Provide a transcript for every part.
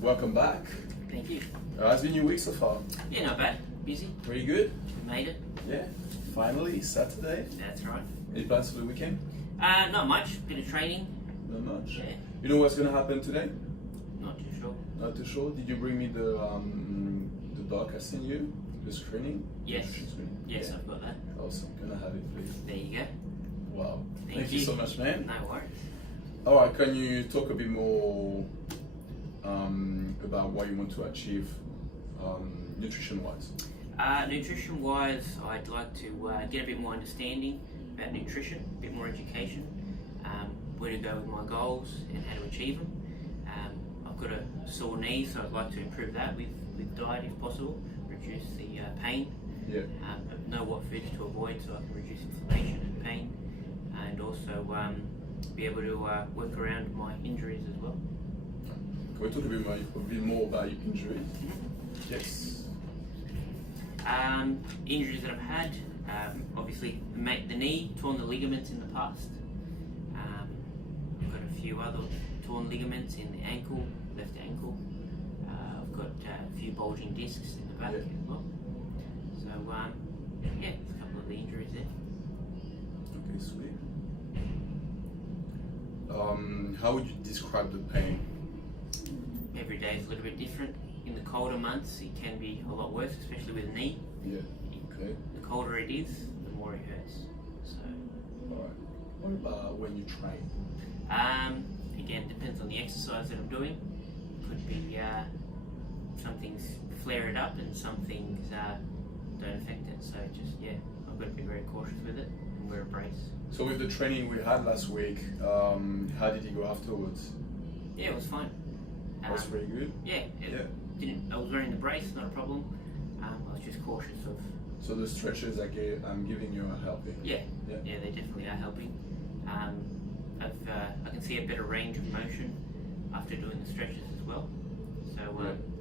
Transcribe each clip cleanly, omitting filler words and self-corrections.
Welcome back. Thank you. How's been your week so far? Yeah, not bad. Busy. Pretty good? We made it. Yeah. Finally, Saturday. That's right. Any plans for the weekend? Not much. Bit of training. Not much. Yeah. You know what's gonna happen today? Not too sure. Not too sure. Did you bring me the doc I sent you? The screening? Yes. The screening? Yes, Yeah. I've got that. Awesome. Gonna have it, please. There you go. Wow. Thank you so much, man. No worries. All right. Can you talk a bit more about what you want to achieve nutrition-wise? Nutrition-wise, I'd like to get a bit more understanding about nutrition, a bit more education, where to go with my goals and how to achieve them. I've got a sore knee, so I'd like to improve that with diet if possible, reduce the pain. Yeah. Know what foods to avoid so I can reduce inflammation and pain, and also be able to work around my injuries as well. Can we talk a bit more about your injuries? Yes. Injuries that I've had, obviously the knee, torn the ligaments in the past. I've got a few other torn ligaments in the ankle, left ankle. I've got a few bulging discs in the back as well. So yeah, there's a couple of the injuries there. Okay, sweet. How would you describe the pain? Every day is a little bit different. In the colder months, it can be a lot worse, especially with the knee. Yeah. Okay. The colder it is, the more it hurts. So. All right. What about when you train? Again, depends on the exercise that I'm doing. Could be some things flare it up and some things don't affect it. So just I've got to be very cautious with it and wear a brace. So with the training we had last week, how did you go afterwards? Yeah, it was fine. That was pretty good. Yeah. I was wearing the brace, not a problem. I was just cautious of. So the stretches I'm giving you are helping. Yeah, they definitely are helping. I can see a better range of motion after doing the stretches as well. So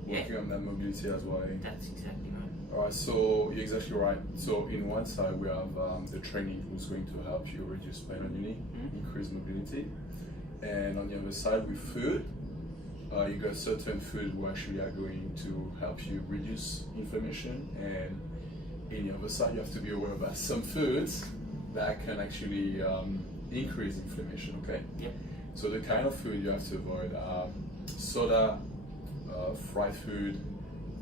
working on that mobility as well. That's exactly right. All right, so you're exactly right. So in one side we have the training who's going to help you reduce pain on your knee, increase mobility, and on the other side with food. You got certain food who actually are going to help you reduce inflammation, and in the other side you have to be aware about some foods that can actually increase inflammation, okay? Yep. So the kind of food you have to avoid are soda, fried food,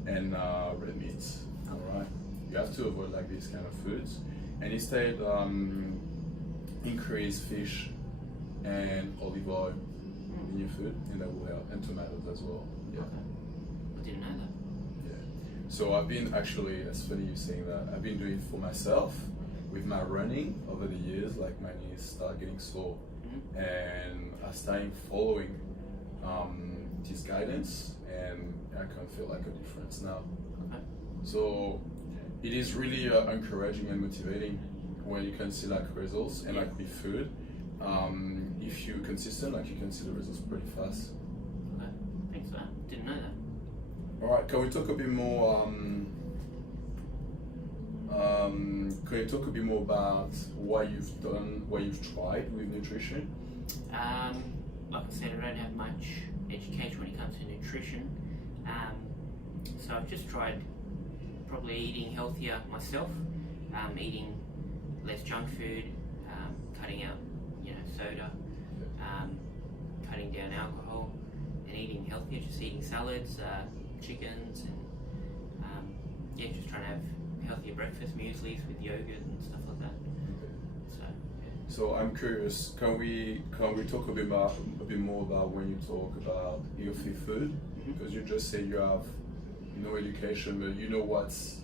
and red meats, all right? You have to avoid like these kind of foods, and instead increase fish and olive oil in your food, and that will help, and tomatoes as well. Yeah. Okay. I didn't know that. Yeah. So I've been actually, it's funny you saying that, I've been doing it for myself with my running over the years, like my knees start getting sore, and I started following this guidance, and I can feel like a difference now. Okay. So it is really encouraging and motivating when you can see like results, and like with food. If you're consistent, like you can see the results pretty fast. Okay, thanks for that. Didn't know that. All right, can we talk a bit more? Can you talk a bit more about what you've done, what you've tried with nutrition? Like I said, I don't have much education when it comes to nutrition. So I've just tried probably eating healthier myself, eating less junk food, cutting out soda, cutting down alcohol, and eating healthier, just eating salads, chickens, and just trying to have healthier breakfast, mueslis with yogurt and stuff like that. Okay. So I'm curious, can we talk a bit more about when you talk about healthy food? Because you just say you have no education, but you know what's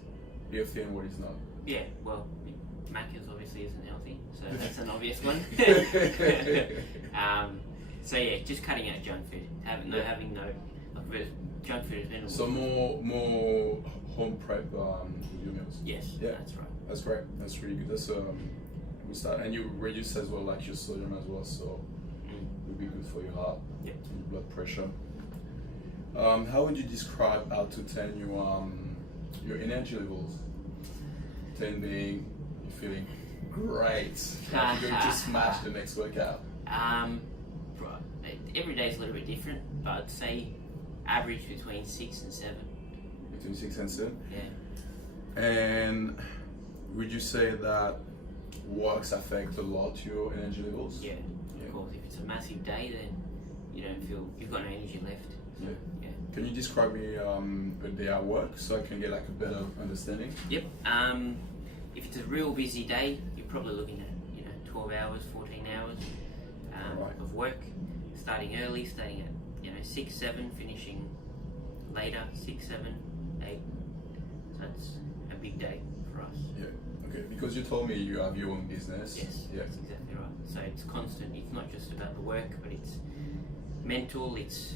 healthy and what is not. Yeah, well, Macca's obviously isn't healthy, so that's an obvious one. So yeah, just cutting out junk food. Having no junk food is minimal. So more home prep with your meals. Yes, yeah, that's right. That's great. That's really good. That's good start. And you reduce as well, like your sodium as well, so it'll be good for your heart and your blood pressure. How would you describe out to 10 your energy levels? 10 being you're feeling great, like you're going to smash the next workout. Every day is a little bit different, but I'd say Average between 6 and 7. Between 6 and 7? Yeah. And would you say that works affect a lot your energy levels? Yeah. Of course, if it's a massive day, then you don't feel you've got no energy left. So, yeah. Can you describe me a day at work so I can get like a better understanding? Yep. If it's a real busy day, you're probably looking at 12 hours, 14 hours of work. Starting early, starting at 6, 7, finishing later 6, 7, 8. So that's a big day for us. Yeah. Okay. Because you told me you have your own business. Yes. Yeah. That's exactly right. So it's constant. It's not just about the work, but it's mental. It's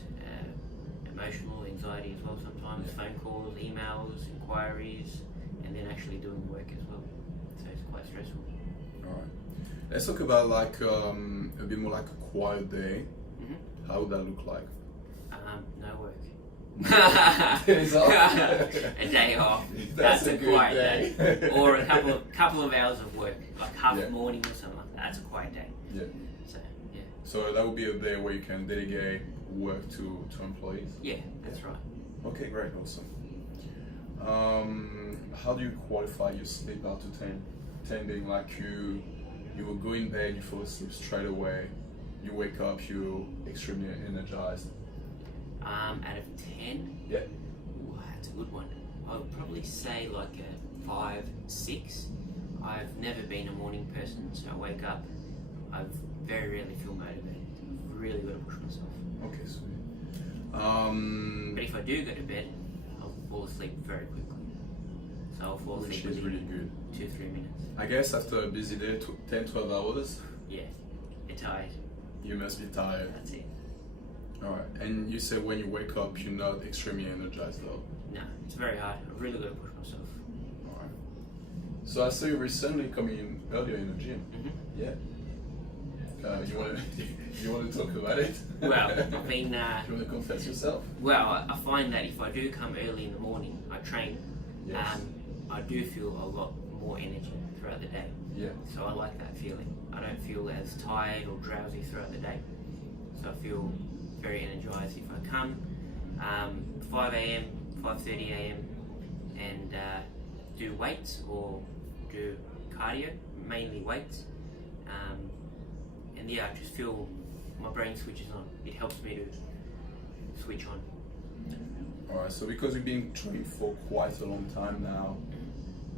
emotional anxiety as well. Sometimes phone calls, emails, inquiries, and then actually doing the work as well. So it's quite stressful. All right. Let's talk about like a bit more like a quiet day. Mm-hmm. How would that look like? No work. Days off. A day off. That's a good quiet day. Or a couple of hours of work, like half the morning or something like that. That's a quiet day. Yeah. So yeah. So that would be a day where you can delegate work to employees. Yeah, that's right. Okay, great, awesome. How do you qualify your sleep out to 10? 10 being like you will go in bed, you fall asleep straight away, you wake up, you're extremely energized. Out of 10? Yeah. Ooh, that's a good one. I would probably say like a 5, 6. I've never been a morning person, so I wake up, I very rarely feel motivated. I've really got to push myself. Okay, sweet. But if I do go to bed, I'll fall asleep very quickly. So I'll fall asleep Which is really good. 2-3 minutes. I guess after a busy day, 10, 12 hours, Yeah, you're tired. you must be tired. That's it. Alright, and you said when you wake up, you're not extremely energized though. No, it's very hard. I've really got to push myself. Alright. So I saw you recently coming in earlier in the gym. Mm-hmm. Yeah. You want to talk about it? Well, I've been. Do you want to confess yourself? Well, I find that if I do come early in the morning, I train. Yes. I do feel a lot more energy throughout the day. Yeah. So I like that feeling. I don't feel as tired or drowsy throughout the day. So I feel very energized if I come 5 a.m., 5:30 a.m. and do weights or do cardio, mainly weights. And yeah, I just feel my brain switches on. It helps me to switch on. Alright, so because you've been training for quite a long time now,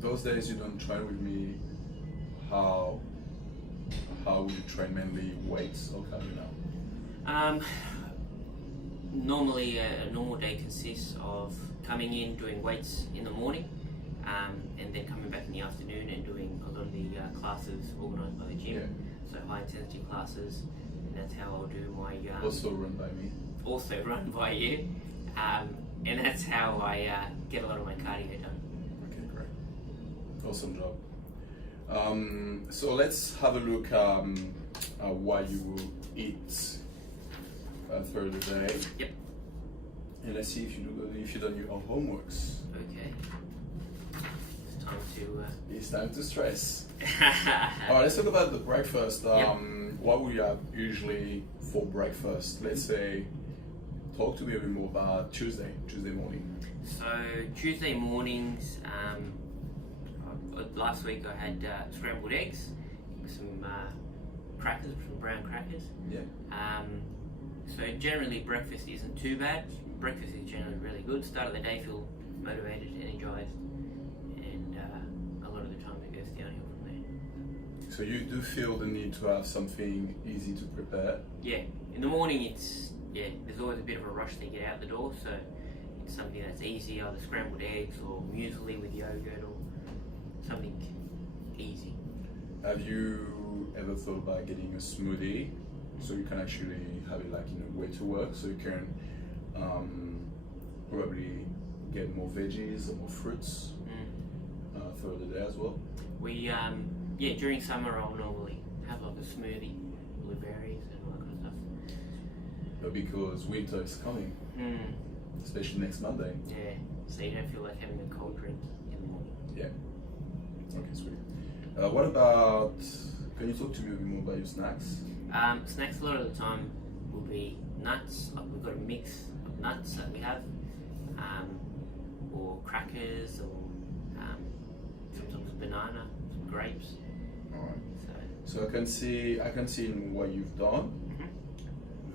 those days you don't train with me, how would you train? Mainly weights or cardio now? Normally a normal day consists of coming in, doing weights in the morning, and then coming back in the afternoon and doing a lot of the classes organised by the gym. Yeah. So high intensity classes, and that's how I'll do my... Also run by me. Also run by you, and that's how I get a lot of my cardio done. Okay, great. Awesome job. So let's have a look at what you will eat through the day. Yep. And let's see if you've done your homeworks. Okay. It's time to... It's time to stress. Alright, let's talk about the breakfast. What would you have usually for breakfast? Let's say, talk to me a bit more about Tuesday morning. So Tuesday mornings, last week I had scrambled eggs with some crackers, some brown crackers. Yeah. So generally breakfast isn't too bad. Breakfast is generally really good. Start of the day, feel motivated, energized, and a lot of the time it goes downhill from there. So you do feel the need to have something easy to prepare? Yeah. In the morning there's always a bit of a rush to get out the door, so it's something that's easy, either scrambled eggs or muesli with yogurt or something easy. Have you ever thought about getting a smoothie so you can actually have it like in a way to work, so you can probably get more veggies or more fruits throughout the day as well? We during summer I'll normally have like a smoothie, blueberries and all that kind of stuff. But because winter is coming, especially next Monday. Yeah, so you don't feel like having a cold drink in the morning. Yeah. Okay, sweet. What about, can you talk to me a bit more about your snacks? Snacks a lot of the time will be nuts. Like we've got a mix of nuts that we have, or crackers, or sometimes banana, some grapes. All right. So I can see in what you've done.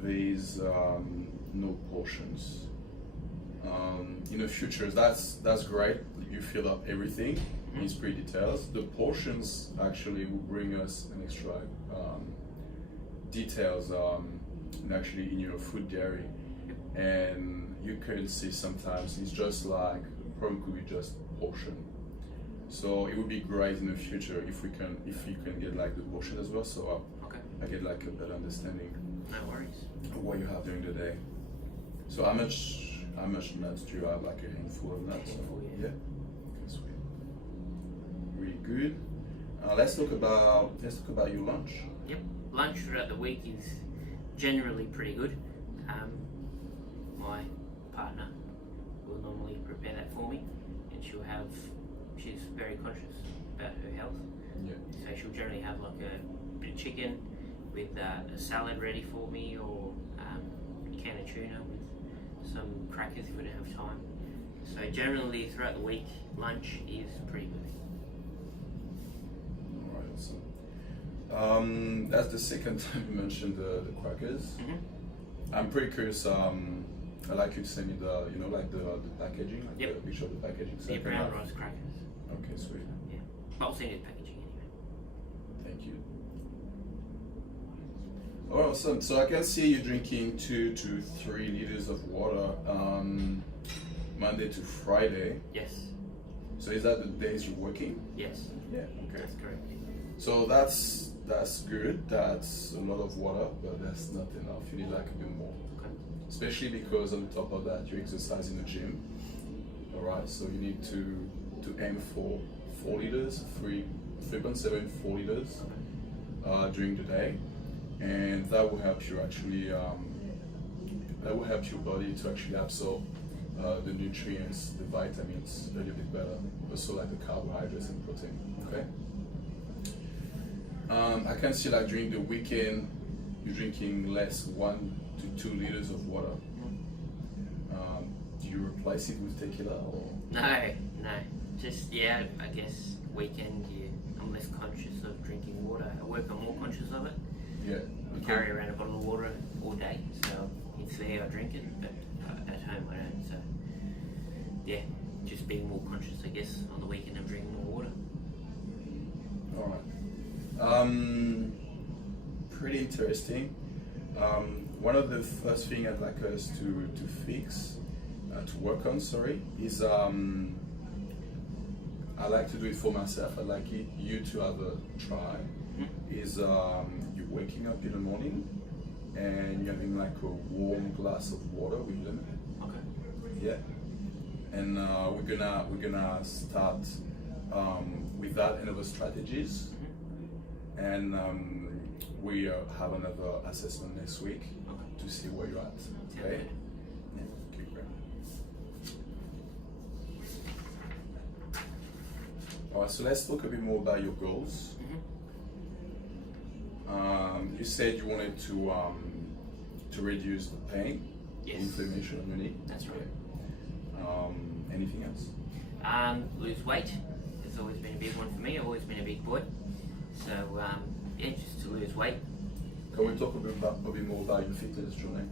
There's no portions. In the future, that's great. You fill up everything. It's pretty details. The portions actually will bring us an extra details actually in your food diary, and you can see sometimes it's just like problem could be just portion. So it would be great in the future if you can get like the portion as well. So I get like a better understanding. No worries. Of what you have during the day. So how much nuts do you have? Like a handful of nuts? Handful, yeah. Okay, sweet. Really good. Let's talk about your lunch. Yep. Lunch throughout the week is generally pretty good. My partner will normally prepare that for me, and she's very conscious about her health. Yeah. So she'll generally have like a bit of chicken with a salad ready for me, or a can of tuna with some crackers if we don't have time. So generally throughout the week, lunch is pretty good. Alright, awesome. That's the second time you mentioned the crackers. I'm pretty curious. I'd like you to send me the the packaging, like the picture of the packaging. The brown rice crackers. Okay, sweet. Yeah, I'll send you the packaging anyway. Thank you. Oh, awesome. So I can see you drinking 2 to 3 liters of water Monday to Friday. Yes. So is that the days you're working? Yes. Yeah. Okay. That's correct. So that's good. That's a lot of water, but that's not enough. You need like a bit more. Okay. Especially because on top of that you exercise in the gym. Alright, so you need to aim for 4 liters, 3.7, 4 liters during the day. And that will help you actually, that will help your body to actually absorb the nutrients, the vitamins a little bit better, also like the carbohydrates and protein, okay? I can see like during the weekend, you're drinking less, 1 to 2 liters of water. Do you replace it with tequila or? No. Just, I guess weekend, I'm less conscious of drinking water. At work, I'm more conscious of it. Yeah. I carry around a bottle of water all day, so it's there, I drink it, but at home I don't. So, just being more conscious, I guess, on the weekend I'm drinking more water. Alright. Pretty interesting. One of the first things I'd like us to fix, to work on, is I like to do it for myself. I'd like you to have a try. Is you're waking up in the morning and you're having like a warm glass of water with lemon. Okay. Yeah. And we're gonna start with that and other strategies. And we have another assessment next week to see where you're at. Okay. Yeah. Okay, great. Alright, so let's talk a bit more about your goals. You said you wanted to reduce the pain, inflammation on your knee. That's right. Anything else? Lose weight. It's always been a big one for me. I've always been a big boy, so just to lose weight. Can we talk a bit more about your fitness journey?